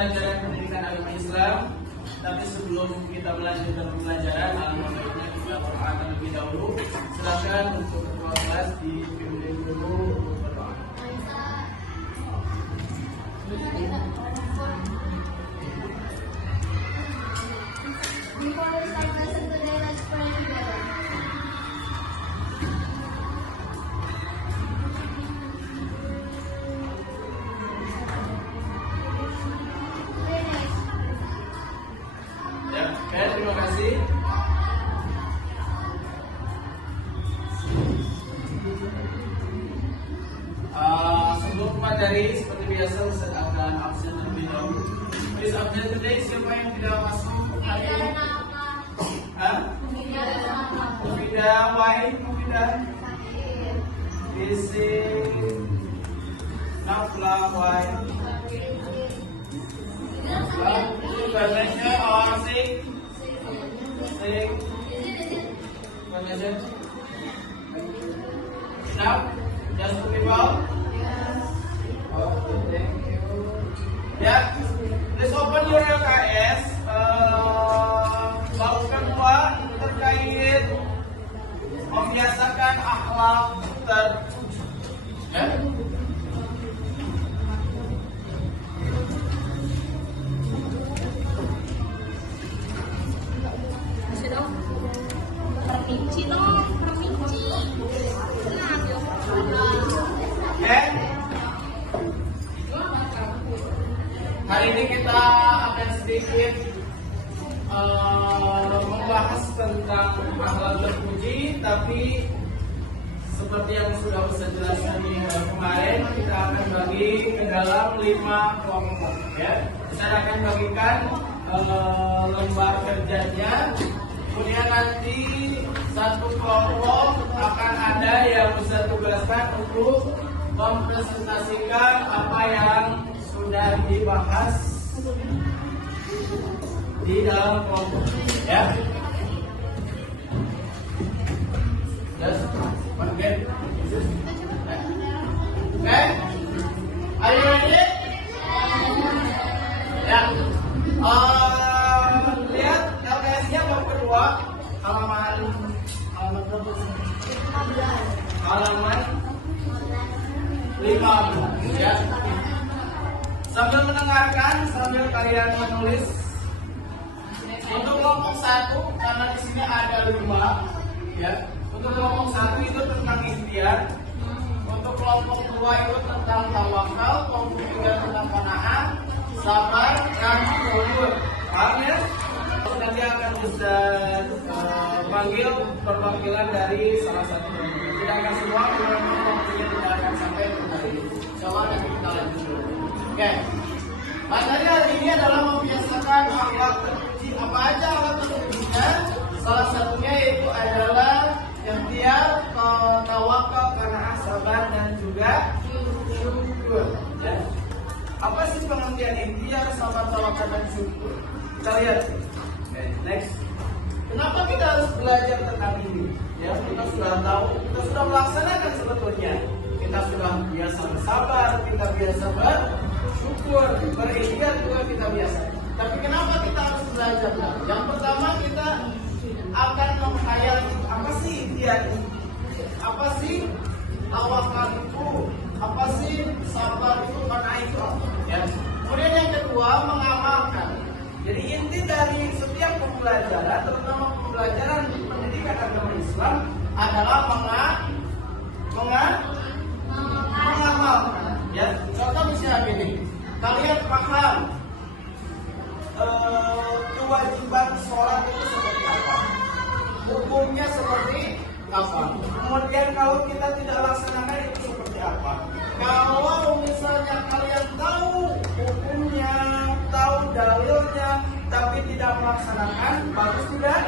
pembelajaran pendidikan agama Islam. Tapi sebelum kita melanjutkan pembelajaran, alhamdulillah kita berdoa terlebih dahulu. Silakan untuk ketua kelas dipimpin dulu untuk berdoa. Before we start lesson today, let's pray together. Ya, oke, terima kasih. Sebelum materi seperti biasa Ustaz akan absen terlebih dahulu. Please absen today. Siapa yang tidak masuk hari ini? Mufidah, why? Mufidah, busy. Nafla, why? Explanation or sick? Sick. Explanation. Enough? Just two people? Okay, thank you. Ya, please open your LKS. Bab kedua terkait membiasakan akhlak terpuji. Ya. Permisi dong, permisi. Hari ini kita akan sedikit membahas tentang akhlak terpuji, tapi seperti yang sudah saya jelaskan di kemarin, kita akan bagi ke dalam 5 kelompok. Ya, saya akan bagikan lembar kerjanya. Kemudian nanti satu kelompok akan ada yang bisa tugaskan untuk mempresentasikan apa yang sudah dibahas di dalam kelompok. Ya. Just one game. Okay. Are you ready? Ya. Lihat LKS-nya bab kedua, halaman berapa? Halaman 15, ya. Sambil mendengarkan, sambil kalian menulis. Untuk kelompok 1, karena di sini ada 5, ya. Untuk kelompok 1 itu tentang ikhtiar. Untuk kelompok 2 itu tentang tawakal, kelompok 3 tentang qanaah, sabar, dan syukur. Paham ya? Nanti akan bisa panggil perwakilan dari salah satu. Tidak akan semua, waktunya tidak akan sampai hari ini. Insyaallah nanti kita lanjut dulu. Oke. Materi hari ini adalah membiasakan akhlak terpuji. Apa aja akhlak terpujinya? Salah satunya yaitu adalah ikhtiar, tawakal, qanaah, sabar, dan juga syukur. Ya. Apa sih pengertian ikhtiar, sabar, tawakal, dan syukur? Kita lihat. Okay, next. Kenapa kita harus belajar tentang ini? Ya, kita sudah tahu, kita sudah melaksanakan sebetulnya. Kita sudah biasa bersabar, kita biasa bersyukur, berikhtiar juga kita biasa. Tapi kenapa kita harus belajar? Yang pertama kita akan menghayati apa sih ikhtiar itu? Apa sih tawakal itu? Apa sih sabar itu? Karena itu. Ya. Kemudian yang kedua mengamalkan. Jadi inti dari setiap pembelajaran, terutama pembelajaran pendidikan agama Islam, adalah mengamalkan. Ya, contoh misalnya gini, kalian paham kewajiban sholat itu seperti apa, hukumnya seperti apa. Kemudian kalau kita tidak laksanakan itu seperti apa. Kalau misalnya kalian tahu hukumnya, tahu dalilnya, tapi tidak melaksanakan, bagus tidak?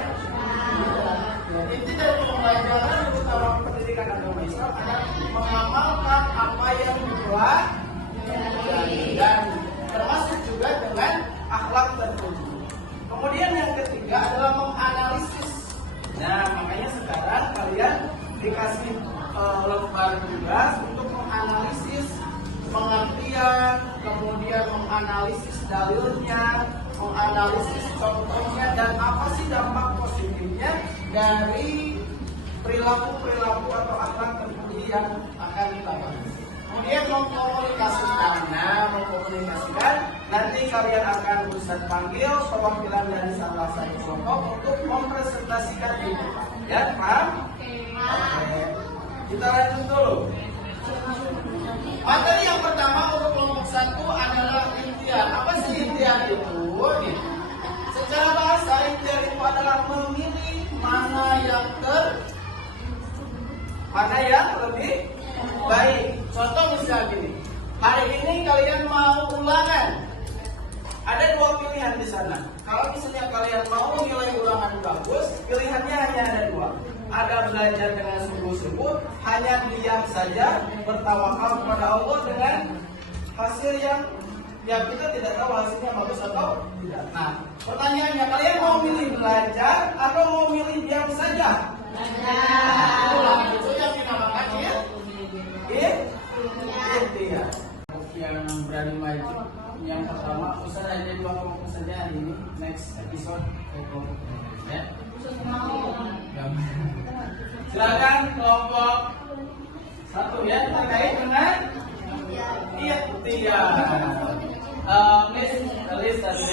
Inti dari pembelajaran terutama pendidikan agama Islam adalah mengamalkan apa yang dipelajari dan termasuk juga dengan akhlak terpuji. Kemudian yang ketiga adalah menganalisis. Nah, makanya sekarang kalian dikasih lembar tugas untuk menganalisis pengertian, kemudian menganalisis dalilnya, menganalisis contohnya, dan apa sih dampak positifnya dari perilaku-perilaku atau akhlak terpuji yang akan kita bahas. Kemudian mengkomunikasikan, nanti kalian akan Ustaz panggil perwakilan dari salah satu kelompok untuk mempresentasikan di depan. Ya, paham? Oke. Kita lanjut dulu. Materi yang pertama untuk kelompok 1 adalah ikhtiar. Apa sih ikhtiar itu? Nih. Secara bahasa ikhtiar itu adalah memilih mana yang lebih baik. Contoh misalnya gini. Hari ini kalian mau ulangan. Ada 2 pilihan di sana. Kalau misalnya kalian mau nilai ulangan bagus, pilihannya hanya ada 2. Ada belajar dengan sungguh-sungguh, hanya diam saja, bertawakal kepada Allah dengan hasil yang ya kita tidak tahu hasilnya bagus atau tidak. Nah, pertanyaannya, kalian mau milih belajar atau mau milih diam saja? Belajar. Itu yang dinamakan ya? Ikhtiar. Yang berani maju, yang pertama, Ustaz ada 2 kelompok saja hari ini. Next episode kelompok ya. Silakan kelompok 1 ya, terkait dengan ikhtiar. Miss tadi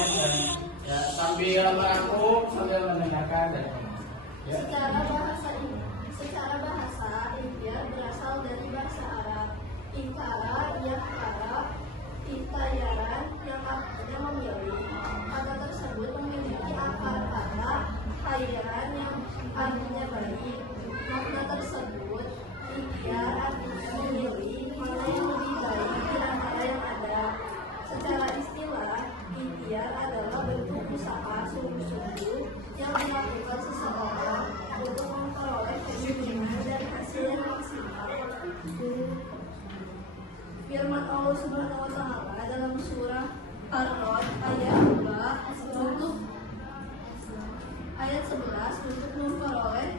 ya, sambil merangkum, sambil mendengarkan dan ya. Secara bahasa, ikhtiar berasal dari bahasa Arab. Ikhara, yakhara, ikhtiaran, yang artinya memilih. Kata tersebut memiliki akar kata khairan yang artinya baik. Makna tersebut, ikhtiar artinya memilih mana yang lebih baik di antara yang ada. Secara istilah, ikhtiar adalah bentuk usaha sungguh-sungguh yang dilakukan seseorang untuk memperoleh keuntungan dan hasil yang maksimal. Firman Allah Subhanahu wa Ta'ala dalam surah Ar-Ra'd ayat 11 untuk memperoleh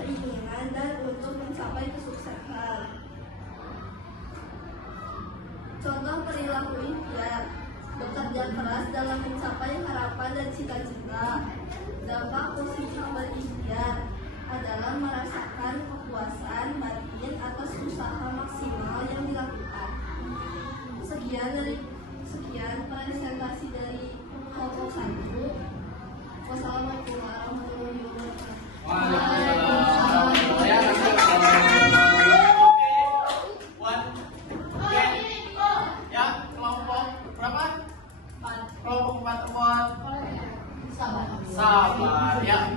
keinginan dan untuk mencapai kesuksesan. Contoh perilaku ikhtiar: bekerja keras dalam mencapai harapan dan cita-cita. Dampak positif berikhtiar adalah merasakan kepuasan batin atas usaha maksimal yang dilakukan. Sekian presentasi dari kelompok 1. Wassalamualaikum warahmatullahi wabarakatuh. Ya, kelompok berapa? Kelompok 4. Sabar. Ya,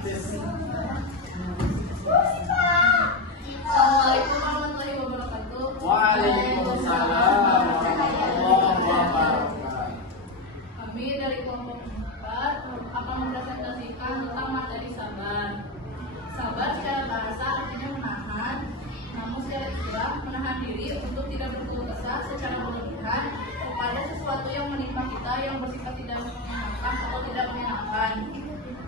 Assalamualaikum warahmatullahi wabarakatuh. Waalaikumsalam warahmatullahi wabarakatuh. Kami dari kelompok 4 akan mempresentasikan tentang materi sabar. Sabar secara bahasa artinya menahan, namun secara istilah menahan diri untuk tidak berkeluh kesah secara berlebihan kepada sesuatu yang menimpa kita yang bersifat tidak menyenangkan atau tidak menyenangkan.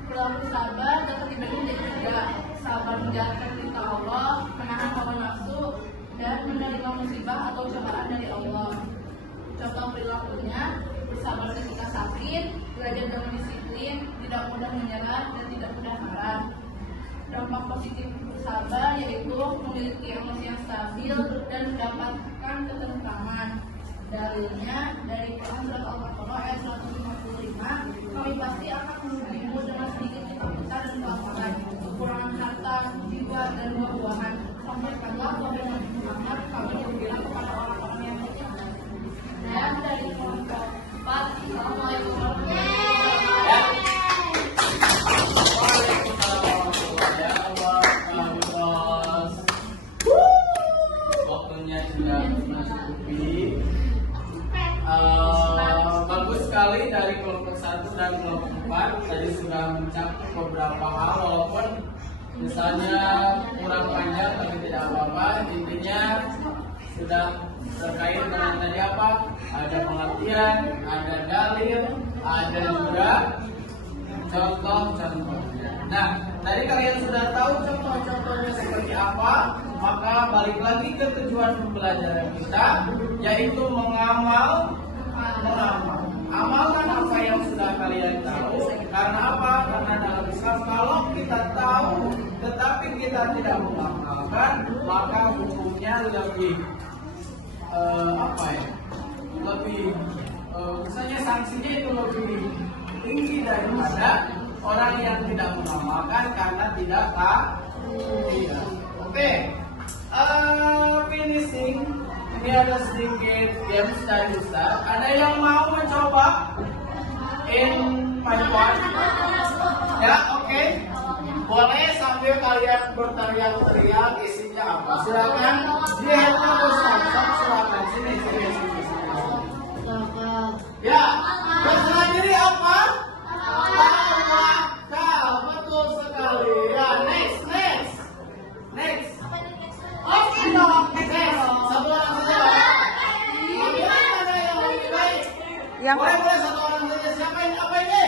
Perilaku sabar dapat dibagi menjadi 3. Sabar menjalankan perintah Allah, menahan hawa nafsu, dan menerima musibah atau cobaan dari Allah. Contoh perilakunya: bersabar ketika sakit, belajar dengan disiplin, tidak mudah menyerah, dan tidak mudah marah. Dampak positif bersabar yaitu memiliki emosi yang stabil dan mendapatkan ketentraman. Dalilnya dari Quran surat Al-Baqarah ayat 155, kami pasti akan mengujimu dengan sedikit ketakutan dan kelaparan, kekurangan harta, jiwa, dan buah-buahan. Sampaikanlah wahai Nabi Muhammad, kami berbilang kepada orang-orang yang beriman. Dan dari kelompok 4, Assalamualaikum warahmatullahi wabarakatuh. Waktunya sudah mencukupi. Bagus sekali dari kelompok 1 dan kelompok 4 tadi sudah mencakup beberapa hal, walaupun misalnya kurang panjang tapi tidak apa-apa. Intinya sudah terkait dengan tadi apa? Ada pengertian, ada dalil, ada juga contoh-contohnya. Nah, tadi kalian sudah tahu contoh-contohnya seperti apa, maka balik lagi ke tujuan pembelajaran kita, yaitu mengamal. amalkan apa yang sudah kalian tahu. Karena apa? Karena dalam Islam kalau kita tahu tetapi kita tidak mengamalkan, maka hukumnya lebih lebih misalnya sanksinya itu lebih tinggi daripada orang yang tidak mengamalkan karena tidak tahu. Oke. Finishing. Ini ada sedikit games dari Ustaz. Ada yang mau mencoba in my part? Ya, oke. Boleh sambil kalian berteriak-teriak isinya apa? Silakan. Di handphone Ustaz. Silakan sini. Ya, berserah diri apa? Tawakal. Betul sekali. Ya, next. Oke dong, next. Satu orang saja. Mana yang lebih baik? Boleh satu orang saja. Siapa yang apa ini?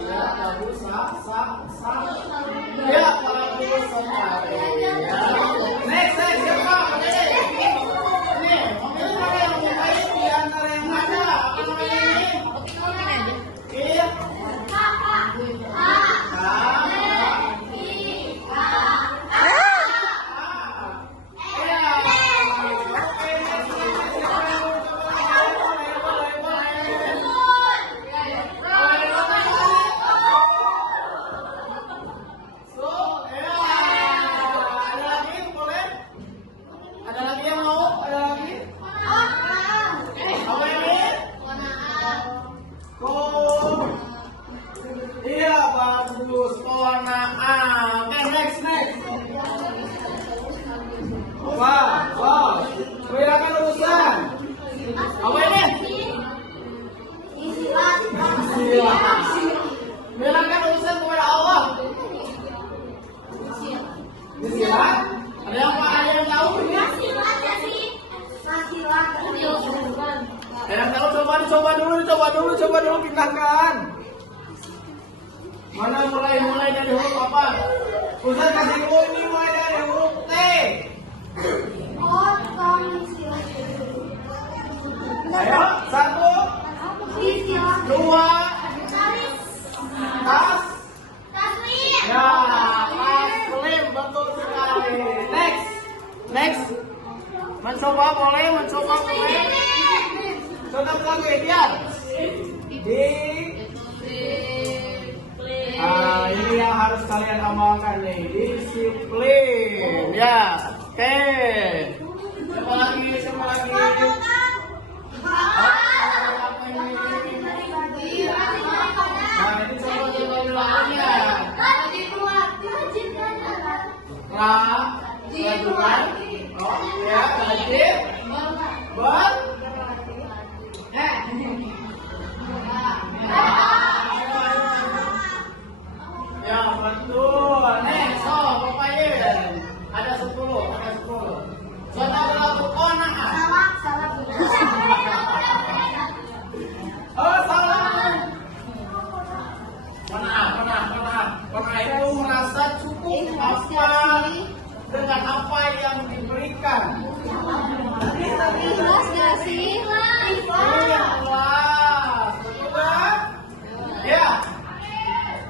Ya, bagus. Ya, bagus sekali. Next, siapa? Ini, mobil mana yang lebih baik di antara yang ada? Apa namanya ini? Iya. Iya, bagus. Warna A. Oke, next. Wow. Silakan urusan. Apa ini? Silakan urusan kepada Allah. Silakan. Ada yang tahu ini? Ada yang tahu? Coba dulu pindahkan. Mana mulai dari huruf apa? Ustaz kasih dulu ini mulai dari huruf T. Ayo, 1, 2, tas. Ya, taslim, betul sekali. Next. Mencoba boleh. Contoh lagi, lihat. Ini yang harus kalian amalkan nih, disiplin. Ya, oke. Siapa lagi? Nah, ini coba lawannya. Lajukan. Oh, ya, lanjut. Ya, betul. Next, Bapak ada 10. Contoh berlaku qanaah. Oh, salah. Qanaah itu merasa cukup dengan apa yang diberikan. Ikhlas gak sih? Ikhlas. Betul kan? Ya.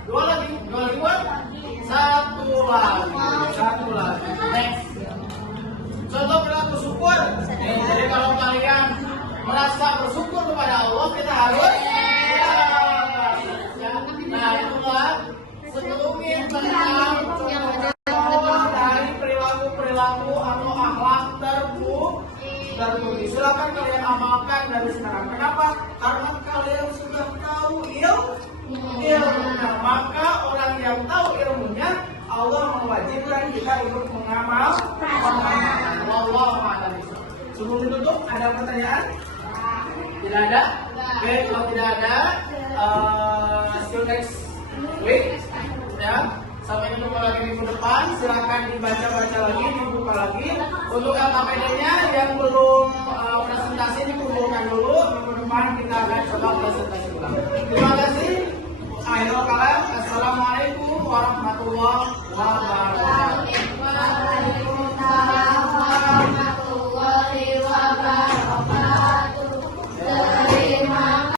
Dua lagi. Satu lagi. Next. Contoh berlaku syukur. Jadi kalau kalian merasa bersyukur kepada Allah, kita harus Nah, itulah sekelumit tentang contoh dari perilaku atau akhlak terpuji. Silakan kalian amalkan dari sekarang. Kenapa? Karena kalian sudah tahu ilmunya. Maka orang yang tahu ilmunya, Allah mewajibkan kita untuk mengamalkan. Wallahu a'lam. Sebelum ditutup, ada pertanyaan? Tidak ada? Oke, kalau tidak ada, see you next week. Ya, sampai ketemu lagi minggu depan. Silakan dibaca lagi, dibuka lagi. Untuk LKPD-nya yang belum presentasi dikumpulkan dulu. Minggu depan kita akan coba presentasi ulang. Terima kasih. Akhirul kalam. Assalamualaikum warahmatullahi wabarakatuh.